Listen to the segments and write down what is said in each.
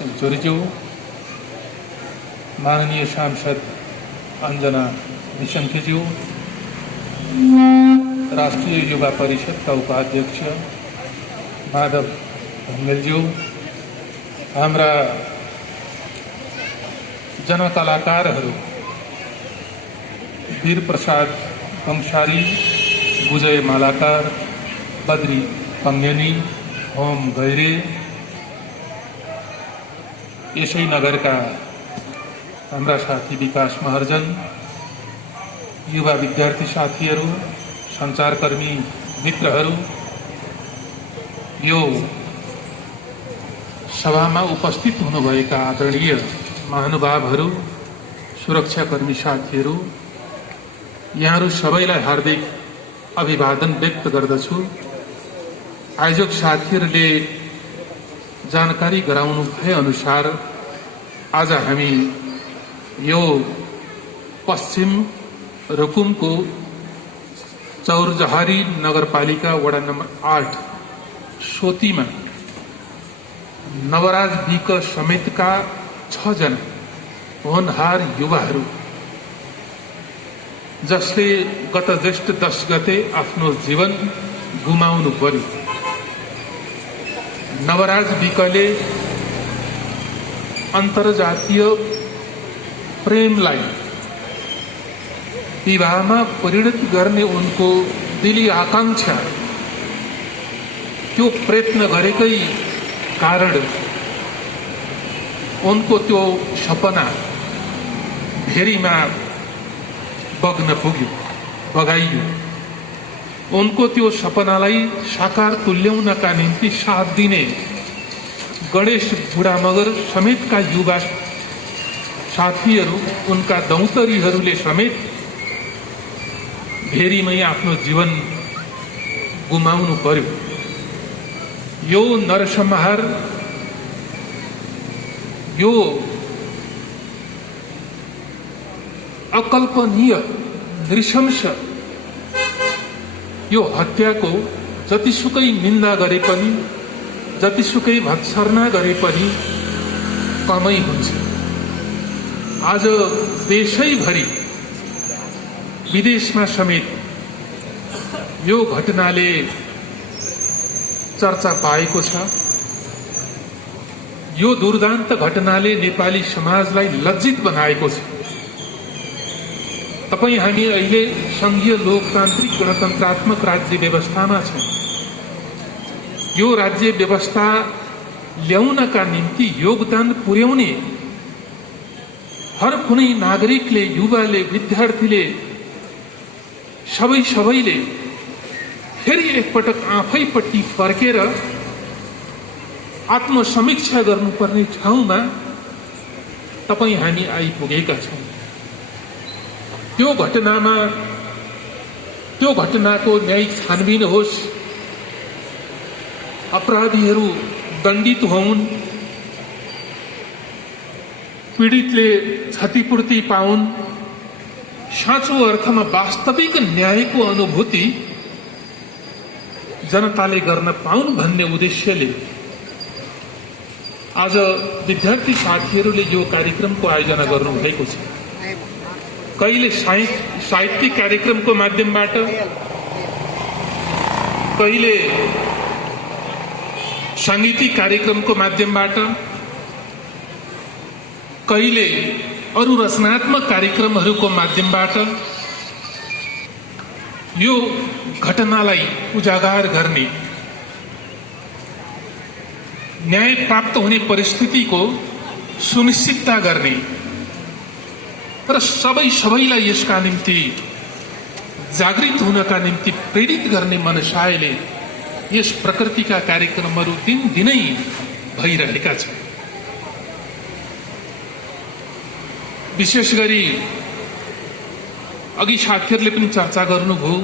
जोरीज्यू, माननीय सांसद अंजना निशंकज्यू, राष्ट्रीय युवा परिषद का उपाध्यक्ष माधव ढुङ्गेलज्यू, हाम्रा जनकलाकारहरू वीर प्रसाद पंसारी, विजय मालाकार, बद्री पंगेनी, होम गैरे, यसै नगरका हाम्रा साथी विकास महर्जन, युवा विद्यार्थी साथीहरू, सञ्चारकर्मी मित्रहरू, यो सभामा उपस्थित हुनुभएका आदरणीय महानुभावहरू, सुरक्षाकर्मी साथीहरू, यहाँहरू सबैलाई हार्दिक अभिवादन व्यक्त गर्दछु। आयोजक साथीहरूले जानकारी गराउनु भए अनुसार आज हामी यो पश्चिम रुकुमको चौरजहारी नगरपालिका वडा नम्बर 8 सोतीमा नवराज विक समेतका 6 जना होनहार युवाहरू जसले गत ज्येष्ठ 10 गते आफ्नो जीवन गुमाउनु पर्यो। नवराज विकले अन्तर्जातीय प्रेमलाई विवाहमा परिणत गर्ने उनको दिली आकांक्षा, त्यो प्रयत्न गरेकै कारण उनको त्यो सपना भेरीमा बग्न पुग्यो, बगाइयो। उनको त्यो सपनालाई साकार तुल्याउनका निम्ति साथ दिने गणेश बुढा मगर समेतका युवा साथीहरू, उनका दौतरीहरूले समेत भेरीमै आफ्नो जीवन गुमाउनु पर्यो। यो नरसंहार, यो अकल्पनीय नृशंस यो हत्याको जतिसुकै निन्दा गरे पनि, जतिसुकै भत्सर्ना गरे पनि कमै हुन्छ। आज देशैभरि विदेशमा समेत यो घटनाले चर्चा पाएको छ। यो दुर्दान्त घटनाले नेपाली समाजलाई लज्जित बनाएको छ। तपाई हामी अहिले संघीय लोकतान्त्रिक गणतन्त्रात्मक राज्य व्यवस्थामा छौं। यो राज्य व्यवस्था ल्याउनका निम्ति योगदान पुर्याउने हर कुनै नागरिकले, युवाले, विद्यार्थीले, सबैले फेरि एकपटक आफैपट्टि फर्केर आत्मसमीक्षा गर्नुपर्ने ठाउँमा तपाई हामी आइपुगेका छौं। त्यो घटनाको न्यायिक छानबिन होस्, अपराधीहरू दण्डित हुन्, पीडितले क्षतिपूर्ति पाउन्, साँचो अर्थमा वास्तविक न्यायको अनुभूति जनताले गर्न पाउन् भन्ने उद्देश्यले आज विद्यार्थी साथीहरूले यो कार्यक्रमको आयोजना गर्नुभएको छ। कहिले साहित्यिक कार्यक्रमको माध्यमबाट, कहिले सांगीतिक कार्यक्रमको माध्यमबाट, कहिले अरू रचनात्मक कार्यक्रमहरूको माध्यमबाट यो घटनालाई उजागर गर्ने, न्याय प्राप्त हुने परिस्थितिको सुनिश्चितता गर्ने र सबैलाई यसका निम्ति जागृत हुनका निम्ति प्रेरित गर्ने मनसायले यस प्रकृतिका कार्यक्रमहरू दिनदिनै भइरहेका छन्। विशेष गरी अघि साथीहरूले पनि चर्चा गर्नुभयो।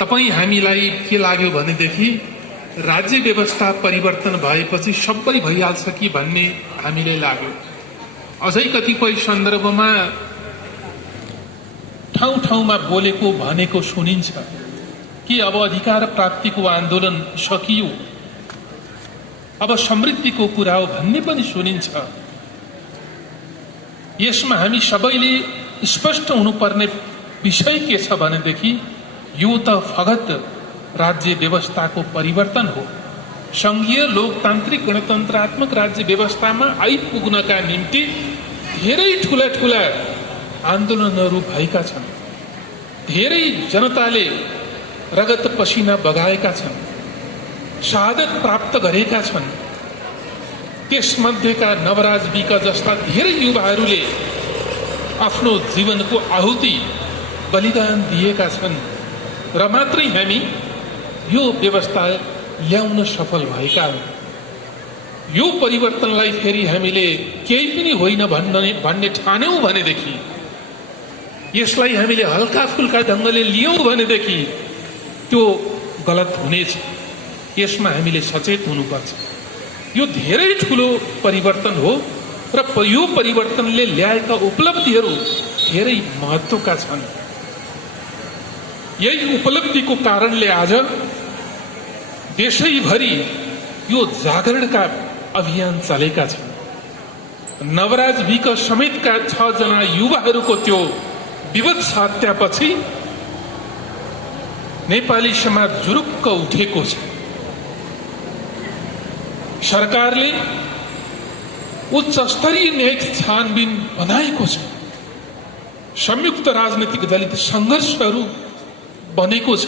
तपाई हामीलाई के लाग्यो भनेदेखि राज्य व्यवस्था परिवर्तन भएपछि सबै भइहाल्छ कि भन्ने हामीले लाग्यो। अझै कतिपय सन्दर्भमा ठाउँ-ठाउँमा बोलेको भनेको सुनिन्छ कि अब अधिकार प्राप्तिको आन्दोलन सकियो, अब समृद्धिको कुरा हो भन्ने पनि सुनिन्छ। यसमा हामी सबैले स्पष्ट हुनुपर्ने विषय के छ भनेदेखि यो त फगत राज्य व्यवस्थाको परिवर्तन हो। संघीय लोकतान्त्रिक गणतन्त्रात्मक राज्य व्यवस्थामा आइपुग्नका निम्ति धेरै ठूला ठूला आन्दोलनहरू भएका छन्। धेरै जनताले रगत पसिना बगाएका छन्, शहादत प्राप्त गरेका छन्। त्यसमध्येका नवराज विक जस्ता धेरै युवाहरूले आफ्नो जीवनको आहुति बलिदान दिएका छन् र मात्रै हामी यो व्यवस्था ल्याउन सफल भएका हौं। यो परिवर्तनलाई फेरि हामीले केही पनि होइन भन्ने ठान्यौं भनेदेखि, यसलाई हामीले हल्का फुल्का ढंगले लियौं भनेदेखि त्यो गलत हुनेछ। यसमा हामीले सचेत हुनुपर्छ। यो धेरै ठूलो परिवर्तन हो र यो परिवर्तनले ल्याएका उपलब्धिहरू धेरै महत्त्वका छन्। यही उपलब्धिको कारणले आज देशैभरि यो जागरणका अभियान चलेका छन्। नवराज विक समेतका 6 जना युवाहरूको त्यो विवत्स हत्यापछि नेपाली समाज जुरुक्क उठेको छ। सरकारले उच्च स्तरीय न्यायिक छानबिन बनाएको छ। संयुक्त राजनीतिक दलित संघर्षहरू बनेको छ।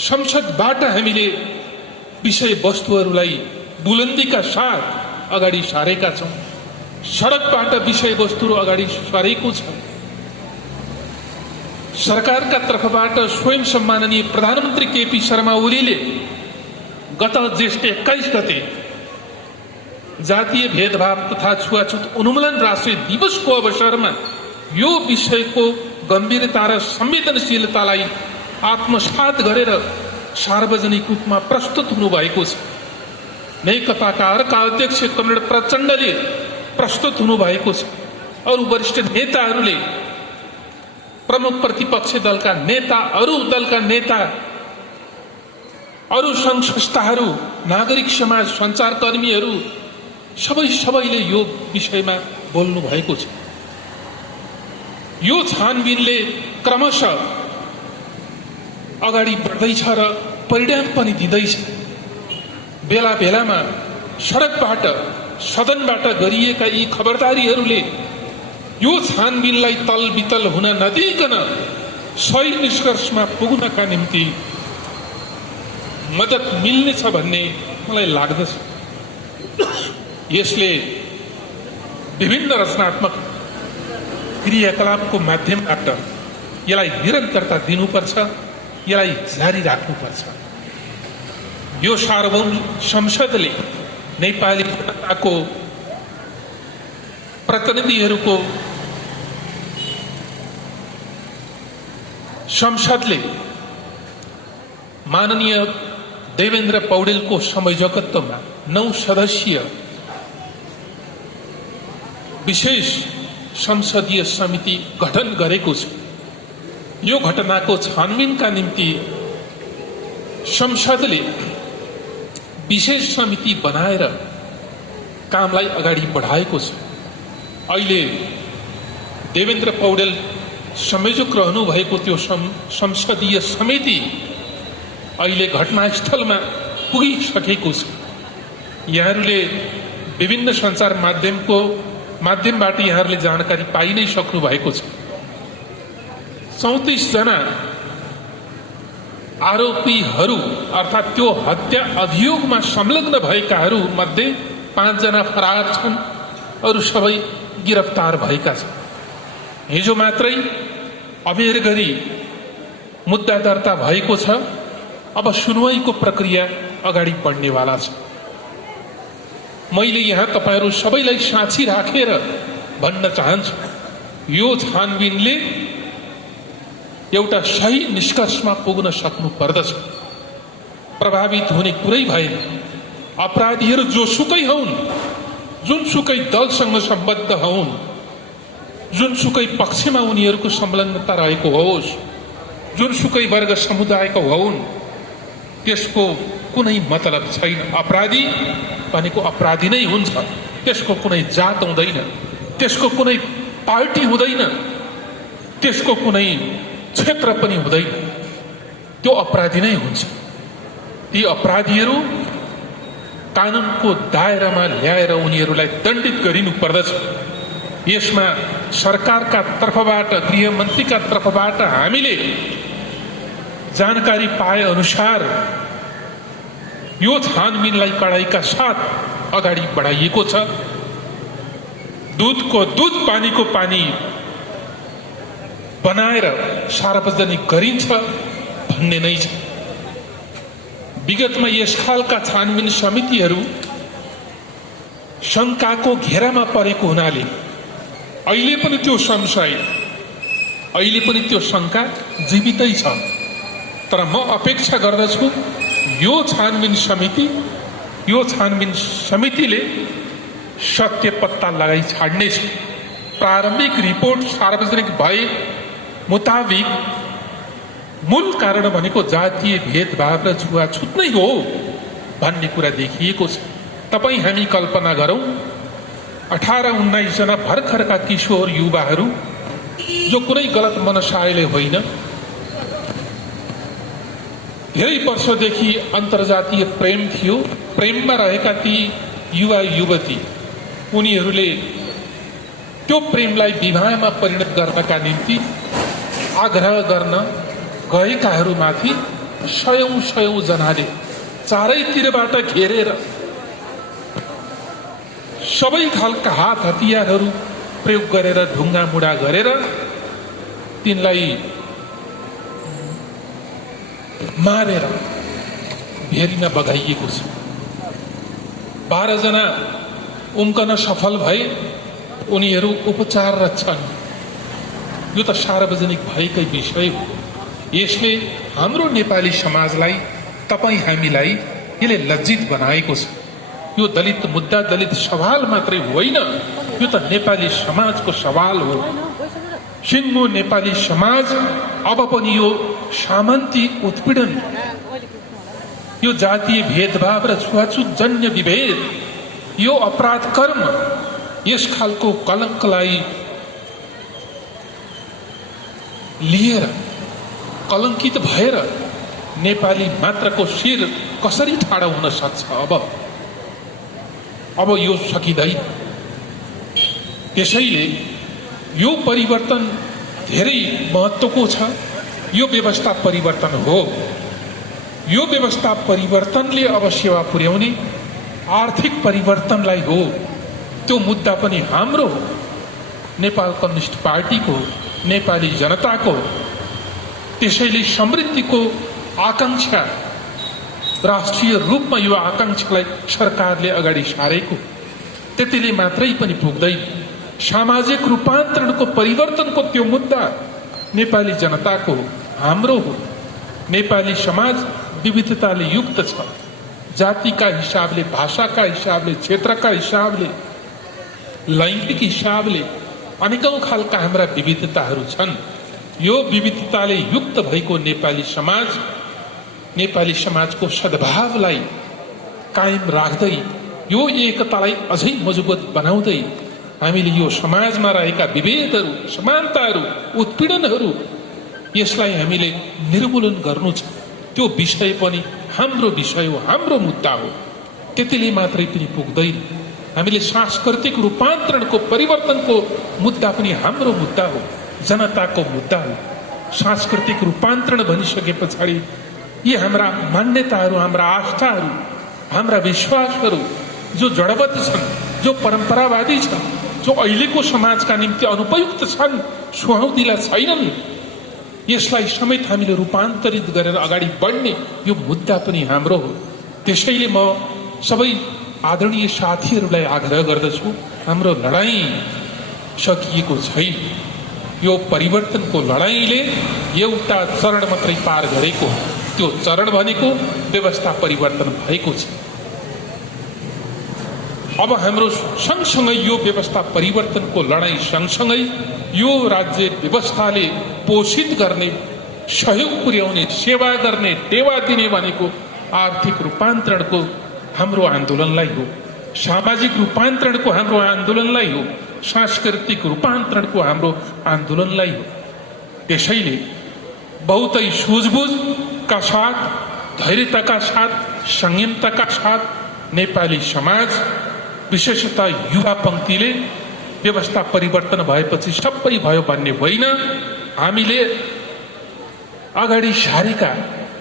संसदबाट हामीले विषय वस्तुहरूलाई बुलन्दीका साथ अगाडि सारेका छौं। सडकबाट विषय वस्तुहरू अगाडि सारेको छ। सरकारका तर्फबाट स्वयं सम्माननीय प्रधानमन्त्री केपी शर्मा ओलीले गत ज्येष्ठ 21 गते जातीय भेदभाव तथा छुवाछुत उन्मूलन राष्ट्रिय दिवसको अवसरमा यो विषयको गम्भीरता र संवेदनशीलतालाई आत्मसात गरेर सार्वजनिक रूपमा प्रस्तुत हुनुभएको छ। नेकपाका अर्का अध्यक्ष कमरेड प्रचण्डले प्रस्तुत हुनुभएको छ। अरू वरिष्ठ नेताहरूले, प्रमुख प्रतिपक्ष दलका नेता, अरू दलका नेता, अरू संघ संस्थाहरू, नागरिक समाज, सञ्चारकर्मीहरू सबैले यो विषयमा बोल्नु भएको छ। यो छानबिनले क्रमशः अगाडि बढ्दैछ र परिणाम पनि दिँदैछ। बेला बेलामा सडकबाट, सदनबाट गरिएका यी खबरदारीहरूले यो छानबिनलाई तलबितल हुन नदिइकन सही निष्कर्षमा पुग्नका निम्ति मद्दत मिल्नेछ भन्ने मलाई लाग्दछ। यसले विभिन्न रचनात्मक क्रियाकलापको माध्यमबाट यसलाई निरन्तरता दिनुपर्छ, यसलाई जारी राख्नुपर्छ। यो सार्वभौम संसदले नेपाली जनताको प्रतिनिधिहरूको संसदले माननीय देवेन्द्र पौडेलको संयोजकत्वमा 9 सदस्यीय विशेष संसदीय समिति गठन गरेको छ। यो घटनाको छानबिनका निम्ति संसदले विशेष समिति बनाएर कामलाई अगाडि बढाएको छ। अहिले देवेन्द्र पौडेल संयोजक रहनु भएको त्यो संसदीय समिति अहिले घटनास्थलमा पुगिसकेको छ। यहाँहरूले विभिन्न सञ्चार माध्यमबाट यहाँहरूले जानकारी पाइ नै सक्नु भएको छ। 34 जना आरोपीहरू अर्थात् त्यो हत्या अभियोगमा संलग्न भएकाहरू मध्ये 5 जना फरार छन्, अरू सबै गिरफ्तार भएका छन्। हिजो मात्रै अबेर गरी मुद्दा दर्ता भएको छ। अब सुनवाईको प्रक्रिया अगाडि बढ्नेवाला छ। मैले यहाँ तपाईहरू सबैलाई साक्षी राखेर भन्न चाहन्छु, यो छानबिनले एउटा सही निष्कर्षमा पुग्न सक्नु पर्दछ। प्रभावित हुने कुरै भएन। अपराधीहरू जोसुकै हुन्, जुनसुकै दलसँग सम्बद्ध हुन्, जुनसुकै पक्षमा उनीहरूको संलग्नता रहेको होस्, जुनसुकै वर्ग समुदायको हुन्, त्यसको कुनै मतलब छैन। अपराधी भनेको अपराधी नै हुन्छ, त्यसको कुनै जात हुँदैन, त्यसको कुनै पार्टी हुँदैन, त्यसको कुनै क्षेत्र पनि हुँदैन, त्यो अपराधी नै हुन्छ। ती अपराधीहरू कानुनको दायरामा ल्याएर उनीहरूलाई दण्डित गरिनु पर्दछ। यसमा सरकारका तर्फबाट, गृहमन्त्रीका तर्फबाट हामीले जानकारी पाए अनुसार यो छानबिनलाई कडाइका साथ अगाडि बढाइएको छ। दूधको दूध, पानीको पानी बनाएर सार्वजनिक गरिन्छ भन्ने नै छ। विगतमा यस खालका छानबिन समितिहरू शंकाको घेरामा परेको हुनाले अहिले पनि त्यो संशय, अहिले पनि त्यो शंका जीवितै छ। तर म अपेक्षा गर्दछु यो छानबिन समितिले सत्य पत्ता लगाई छाड्नेछ। प्रारम्भिक रिपोर्ट सार्वजनिक भए मुताबिक मूल कारण भनेको जातीय भेदभाव र छुवाछुत नै हो भन्ने कुरा देखिएको छ। तपाईँ हामी कल्पना गरौं, 18-19 जना भर्खरका किशोर युवाहरू जो कुनै गलत मनसायले होइन, धेरै वर्षदेखि अन्तर्जातीय प्रेम थियो, प्रेममा रहेका ती युवा युवती उनीहरूले त्यो प्रेमलाई विवाहमा परिणत गर्नका निम्ति आग्रह गर्न गएकाहरूमाथि सयौं जनाले चारैतिरबाट घेरेर सबै खालका हात हतियारहरू प्रयोग गरेर, ढुङ्गा मुढा गरेर तिनलाई मारेर भेरीमा बगाइएको छ। 12 जना उम्कन सफल भए, उनीहरू उपचाररत छन्। यो त सार्वजनिक भएकै विषय हो। यसले हाम्रो नेपाली समाजलाई, तपाईँ हामीलाई यसले लज्जित बनाएको छ। यो दलित मुद्दा, दलित सवाल मात्रै होइन, यो त नेपाली समाजको सवाल हो। सिङ्गो नेपाली समाज अब पनि यो सामन्ती उत्पीडन, यो जातीय भेदभाव र छुवाछुत जन्य विभेद, यो अपराध कर्म, यस खालको कलङ्कलाई लिएर कलङ्कित भएर नेपाली मात्रको शिर कसरी ठाडो हुन सक्छ? अब यो सकिँदैन। त्यसैले यो परिवर्तन धेरै महत्त्वको छ। यो व्यवस्था परिवर्तन हो। यो व्यवस्था परिवर्तनले अब सेवा पुर्याउने आर्थिक परिवर्तनलाई हो। त्यो मुद्दा पनि हाम्रो हो, नेपाल कम्युनिस्ट पार्टीको, नेपाली जनताको। त्यसैले समृद्धिको आकांक्षा, राष्ट्रिय रूपमा यो आकांक्षालाई सरकारले अगाडि सारेको, त्यतिले मात्रै पनि पुग्दैन। सामाजिक रूपान्तरणको, परिवर्तनको त्यो मुद्दा नेपाली जनताको, हाम्रो हो। नेपाली समाज विविधताले युक्त छ। जातिका हिसाबले, भाषाका हिसाबले, क्षेत्रका हिसाबले, लैङ्गिक हिसाबले अनेकौं खालका हाम्रा विविधताहरू छन्। यो विविधताले युक्त भएको नेपाली समाजको सद्भावलाई कायम राख्दै, यो एकतालाई अझै मजबुत बनाउँदै हामीले यो समाजमा रहेका विभेदहरू, समानताहरू, उत्पीडनहरू, यसलाई हामीले निर्मूलन गर्नु छ। त्यो विषय पनि हाम्रो विषय हो, हाम्रो मुद्दा हो। त्यतिले मात्रै पनि पुग्दैन। हामीले सांस्कृतिक रूपान्तरणको, परिवर्तनको मुद्दा पनि हाम्रो मुद्दा हो, जनताको मुद्दा हो। सांस्कृतिक रूपान्तरण भनिसके पछाडि यी हाम्रा मान्यताहरू, हाम्रा आस्थाहरू, हाम्रा विश्वासहरू जो जडबद्ध छन्, जो परम्परावादी छन्, जो अहिलेको समाजका निम्ति अनुपयुक्त छन्, सुहाउँदिला छैनन्, यसलाई समेत हामीले रूपान्तरित गरेर अगाडि बढ्ने यो मुद्दा पनि हाम्रो हो। त्यसैले म सबै आदरणीय साथीहरूलाई आग्रह गर्दछु, हाम्रो लडाईँ सकिएको छैन। यो परिवर्तनको लडाईँले एउटा चरण मात्रै पार गरेको, त्यो चरण भनेको व्यवस्था परिवर्तन भएको छ। अब हाम्रो सँगसँगै यो व्यवस्था परिवर्तनको लडाईँ सँगसँगै यो राज्य व्यवस्थाले पोषित गर्ने, सहयोग पुर्याउने, सेवा गर्ने, टेवा दिने भनेको आर्थिक रूपान्तरणको हाम्रो आन्दोलनलाई हो, सामाजिक रूपान्तरणको हाम्रो आन्दोलनलाई हो, सांस्कृतिक रूपान्तरणको हाम्रो आन्दोलनलाई हो। त्यसैले बहुतै सूझबुझका साथ, धैर्यताका साथ, संयमताका साथ नेपाली समाज, विशेषतः युवा पंक्तिले व्यवस्था परिवर्तन भएपछि सबै भयो भन्ने होइन, हामीले अगाडि सारेका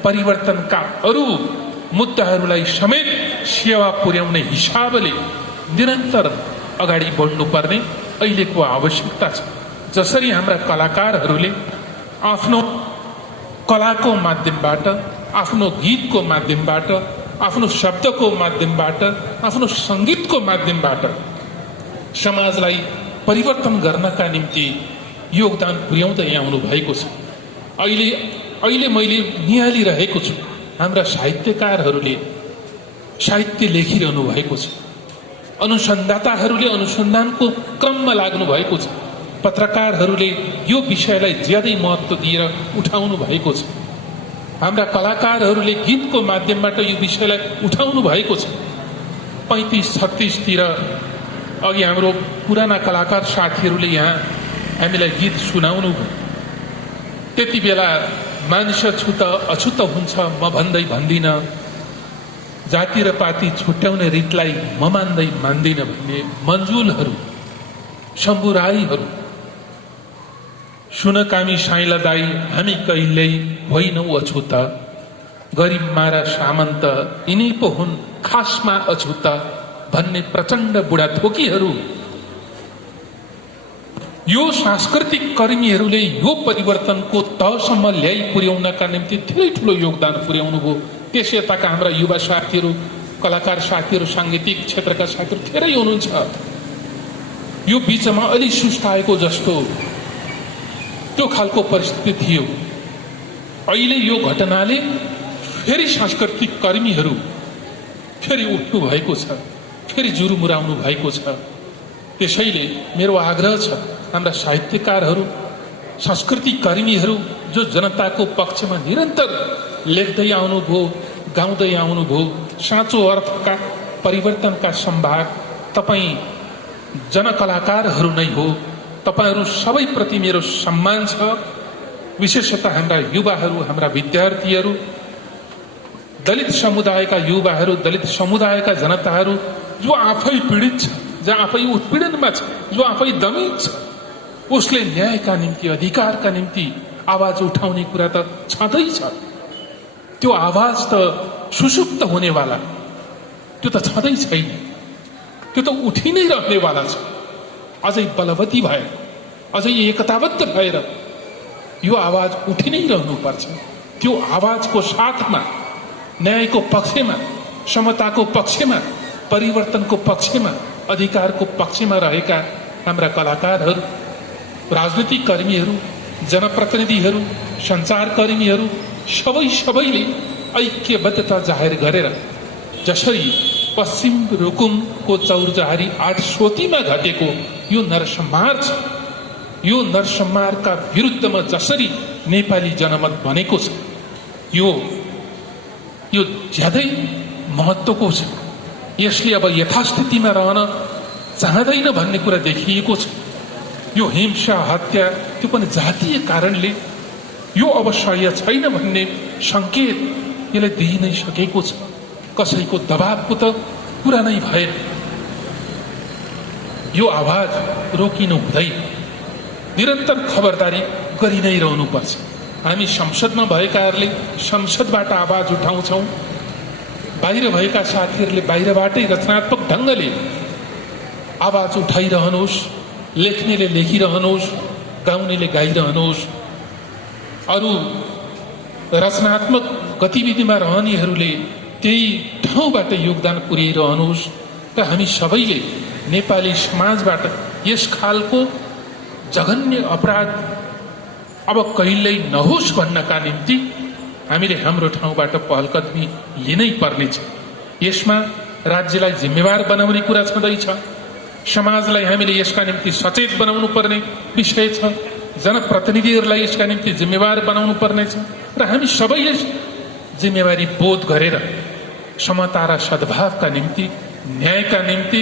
परिवर्तनका अरू मुद्दाहरूलाई समेत सेवा पुर्याउने हिसाबले निरन्तर अगाडि बढ्नुपर्ने अहिलेको आवश्यकता छ। जसरी हाम्रा कलाकारहरूले आफ्नो कलाको माध्यमबाट, आफ्नो गीतको माध्यमबाट, आफ्नो शब्दको माध्यमबाट, आफ्नो सङ्गीतको माध्यमबाट समाजलाई परिवर्तन गर्नका निम्ति योगदान पुर्याउँदै आउनु भएको छ। अहिले मैले निहालिरहेको छु, हाम्रा साहित्यकारहरूले साहित्य लेखिरहनु भएको छ, अनुसन्धाताहरूले अनुसन्धानको क्रममा लाग्नु भएको छ, पत्रकारहरूले यो विषयलाई ज्यादै महत्त्व दिएर उठाउनु भएको छ, हाम्रा कलाकारहरूले गीतको माध्यमबाट यो विषयलाई उठाउनु भएको छ। 35-36 तिर अघि हाम्रो पुराना कलाकार साथीहरूले यहाँ हामीलाई गीत सुनाउनु भयो। त्यति बेला मानिस छुत अछुत हुन्छ म भन्दै भन्दिन, जाति र पाति छुट्याउने रीतलाई म मान्दै मान्दिन भन्ने मन्जुलहरू, शम्भु राईहरू, सुनकामी साइला दाई हामी कहिल्यै होइनौ अछुत, गरिब मारा सामन्त यिनी पो हुन् खासमा अछुत भन्ने प्रचण्ड बुढाथोकीहरू, यो सांस्कृतिक कर्मीहरूले यो परिवर्तनको तहसम्म ल्याइ पुर्याउनका निम्ति धेरै ठुलो योगदान पुर्याउनु भयो। त्यस यताका हाम्रा युवा साथीहरू, कलाकार साथीहरू, साङ्गीतिक क्षेत्रका साथीहरू धेरै हुनुहुन्छ। यो बीचमा अलि सुस्ताएको जस्तो त्यो खालको परिस्थिति थियो। अहिले यो घटनाले फेरि सांस्कृतिक कर्मीहरू फेरि उठ्नु भएको छ, फेरि जुरुमुराउनु भएको छ। त्यसैले मेरो आग्रह छ, हाम्रा साहित्यकारहरू, संस्कृति कर्मीहरू जो जनताको पक्षमा निरन्तर लेख्दै आउनुभयो, गाउँदै आउनुभयो, साँचो अर्थका परिवर्तनका सम्भाग तपाईँ जनकलाकारहरू नै हो। तपाईहरू सबैप्रति मेरो सम्मान छ। विशेषतः हाम्रा युवाहरू, हाम्रा विद्यार्थीहरू, दलित समुदायका युवाहरू, दलित समुदायका जनताहरू जो आफै पीडित छ, जो आफै उत्पीडनमा छ, जो आफै दमित छ, उसले न्यायका निम्ति, अधिकारका निम्ति आवाज उठाउने कुरा त छँदैछ। त्यो आवाज त सुसुप्त हुनेवाला, त्यो त छँदै छैन, त्यो त उठि नै रहनेवाला छ। अझै बलवती भएर, अझै एकताबद्ध भएर यो आवाज उठि नै रहनुपर्छ। त्यो आवाजको साथमा न्यायको पक्षमा, समताको पक्षमा, परिवर्तनको पक्षमा, अधिकारको पक्षमा रहेका हाम्रा कलाकारहरू, राजनीतिक कर्मीहरू, जनप्रतिनिधिहरू, सञ्चारकर्मीहरू सबैले ऐक्यबद्धता जाहेर गरेर जसरी पश्चिम रुकुमको चौरजहारी 8 सोतीमा घटेको यो नरसंहार छ, यो नरसंहारका विरुद्धमा जसरी नेपाली जनमत बनेको छ, यो ज्यादै महत्त्वको छ। यसले अब यथास्थितिमा रहन चाहँदैन भन्ने कुरा देखिएको छ। यो हिंसा, हत्या, त्यो पनि जातीय कारणले यो अब सह्य छैन भन्ने संकेत यसले दिइ नै सकेको छ। कसैको दबावको त कुरा नै भएन। यो आवाज रोकिनु हुँदैन, निरन्तर खबरदारी गरि नै रहनुपर्छ। हामी संसदमा भएकाहरूले संसदबाट आवाज उठाउँछौँ, बाहिर भएका साथीहरूले बाहिरबाटै रचनात्मक ढङ्गले आवाज उठाइरहनुहोस्, लेख्नेले लेखिरहनुहोस्, गाउनेले गाइरहनुहोस्, अरू रचनात्मक गतिविधिमा रहनेहरूले त्यही ठाउँबाट योगदान पुर्याइरहनुहोस् र हामी सबैले नेपाली समाजबाट यस खालको जघन्य अपराध अब कहिल्यै नहोस् भन्नका निम्ति हामीले हाम्रो ठाउँबाट पहलकदमी लिनै पर्नेछ। यसमा राज्यलाई जिम्मेवार बनाउने कुरा छँदैछ, समाजलाई हामीले यसका निम्ति सचेत बनाउनु पर्ने विषय छ, जनप्रतिनिधिहरूलाई यसका निम्ति जिम्मेवार बनाउनु पर्नेछ र हामी सबैले जिम्मेवारी बोध गरेर समता र सद्भावका निम्ति, न्यायका निम्ति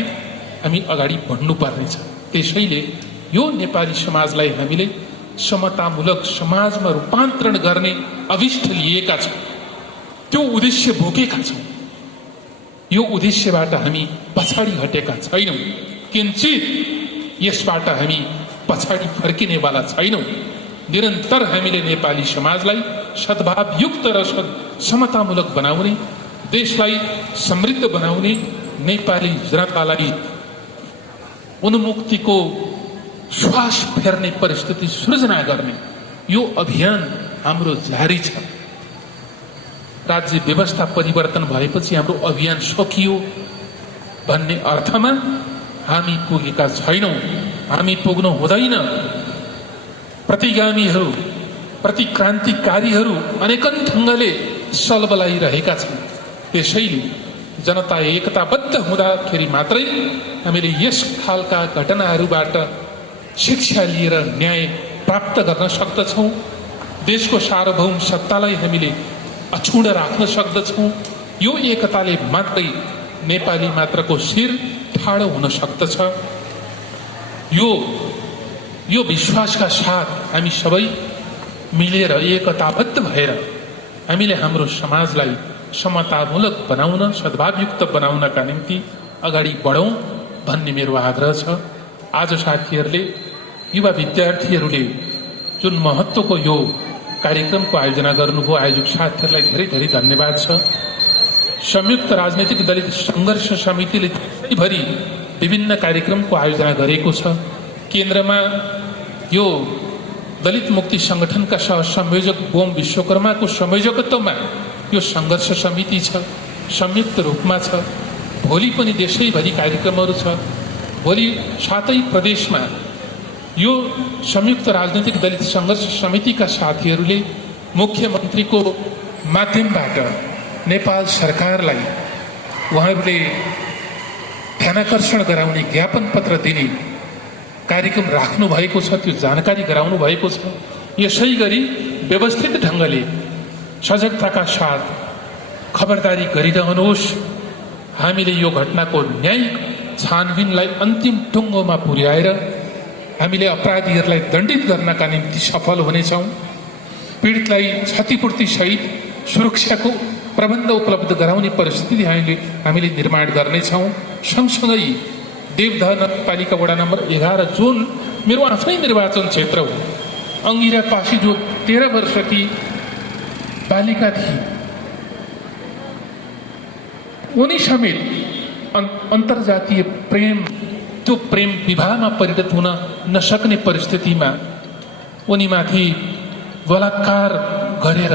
हामी अगाडि बढ्नुपर्नेछ। त्यसैले यो नेपाली समाजलाई हामीले समतामूलक समाजमा रूपान्तरण गर्ने अभिष्ट लिएका छौँ, त्यो उद्देश्य बोकेका छौँ। यो उद्देश्यबाट हामी पछाडि हटेका छैनौँ, किञ्चित यसबाट हामी पछाडि फर्किनेवाला छैनौँ। निरन्तर हामीले नेपाली समाजलाई सद्भावयुक्त र समतामूलक बनाउने, देशलाई समृद्ध बनाउने, नेपाली जनतालाई उन्मुक्तिको श्वास फेर्ने परिस्थिति सृजना गर्ने यो अभियान हाम्रो जारी छ। राज्य व्यवस्था परिवर्तन भएपछि हाम्रो अभियान सकियो भन्ने अर्थमा हामी पुगेका छैनौँ, हामी पुग्नु हुँदैन। प्रतिगामीहरू, प्रतिक्रान्तिकारीहरू अनेकन ढङ्गले सलबलाइरहेका छन्। त्यसैले जनता एकताबद्ध हुँदाखेरि मात्रै हामीले यस खालका घटनाहरूबाट शिक्षा लिएर न्याय प्राप्त गर्न सक्दछौँ। देशको सार्वभौम सत्तालाई हामीले अक्षुण्ण राख्न सक्दछौँ। यो एकताले मात्रै नेपाली मात्रको शिर ठाडो हुन सक्दछ। यो विश्वासका साथ हामी सबै मिलेर एकताबद्ध भएर हामीले हाम्रो समाजलाई समतामूलक बनाउन, सद्भावयुक्त बनाउनका निम्ति अगाडि बढौँ भन्ने मेरो आग्रह छ। आज साथीहरूले, युवा विद्यार्थीहरूले जुन महत्त्वको यो कार्यक्रमको आयोजना गर्नुभयो, आयोजक साथीहरूलाई धेरै धेरै धन्यवाद छ। संयुक्त राजनैतिक दलित सङ्घर्ष समितिले देशैभरि विभिन्न कार्यक्रमको आयोजना गरेको छ। केन्द्रमा यो दलित मुक्ति सङ्गठनका सहसंयोजक बोम विश्वकर्माको संयोजकत्वमा यो सङ्घर्ष समिति छ, संयुक्त रूपमा छ। भोलि पनि देशैभरि कार्यक्रमहरू छ। भोलि 7 प्रदेशमा यो संयुक्त राजनैतिक दलित सङ्घर्ष समितिका साथीहरूले मुख्यमन्त्रीको माध्यमबाट नेपाल सरकारलाई उहाँहरूले ध्यानाकर्षण गराउने, ज्ञापन पत्र दिने कार्यक्रम राख्नु भएको छ, त्यो जानकारी गराउनु भएको छ। यसै गरी व्यवस्थित ढङ्गले सजगताका साथ खबरदारी गरिरहनुहोस्। हामीले यो घटनाको न्यायिक छानबिनलाई अन्तिम टुङ्गोमा पुर्याएर हामीले अपराधीहरूलाई दण्डित गर्नका निम्ति सफल हुनेछौँ। पीडितलाई क्षतिपूर्ति सहित सुरक्षाको प्रबन्ध उपलब्ध गराउने परिस्थिति हामीले निर्माण गर्नेछौँ। सँगसँगै देवदह नगरपालिका वडा नम्बर 11 जुन मेरो आफ्नै निर्वाचन क्षेत्र हो, अङ्गिरा पासी जो 13 वर्षकी बालिका थिए, उनी समेत अन्तर्जातीय प्रेम, त्यो प्रेम विवाहमा परिणत हुन नसक्ने परिस्थितिमा उनीमाथि बलात्कार गरेर